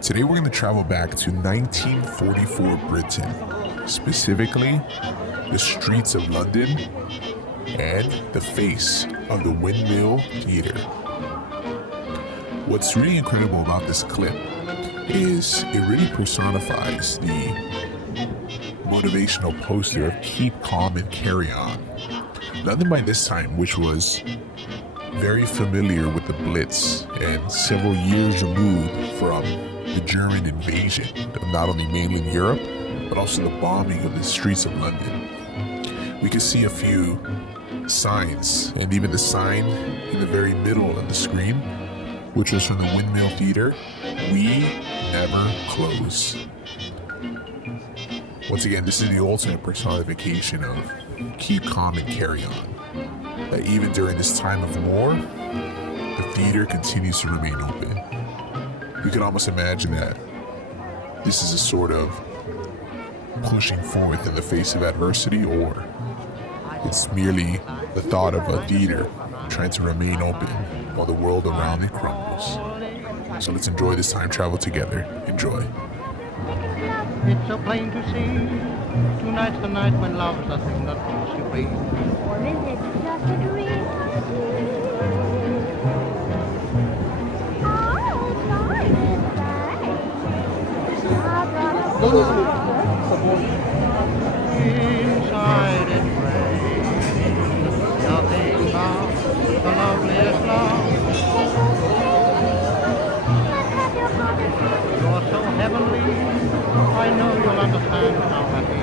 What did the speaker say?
Today we're going to travel back to 1944 Britain, specifically the streets of London and the face of the Windmill Theatre. What's really incredible about this clip is it really personifies the motivational poster of keep calm and carry on. London by this time, which was very familiar with the Blitz and several years removed from the German invasion of not only mainland Europe, but also the bombing of the streets of London. We can see a few signs, and even the sign in the very middle of the screen, which was from the Windmill Theatre, "We never close." Once again, this is the ultimate personification of keep calm and carry on. That even during this time of war, the theater continues to remain open. You can almost imagine that this is a sort of pushing forth in the face of adversity, or it's merely the thought of a theater trying to remain open while the world around it crumbles. So let's enjoy this time travel together. Enjoy. It's so plain to see, tonight's the night when love's the thing that makes you free. Or is it just a dream? Oh, sorry, Inside it rains, nothing but the loveliest love. You're so heavenly, I know you'll understand how happy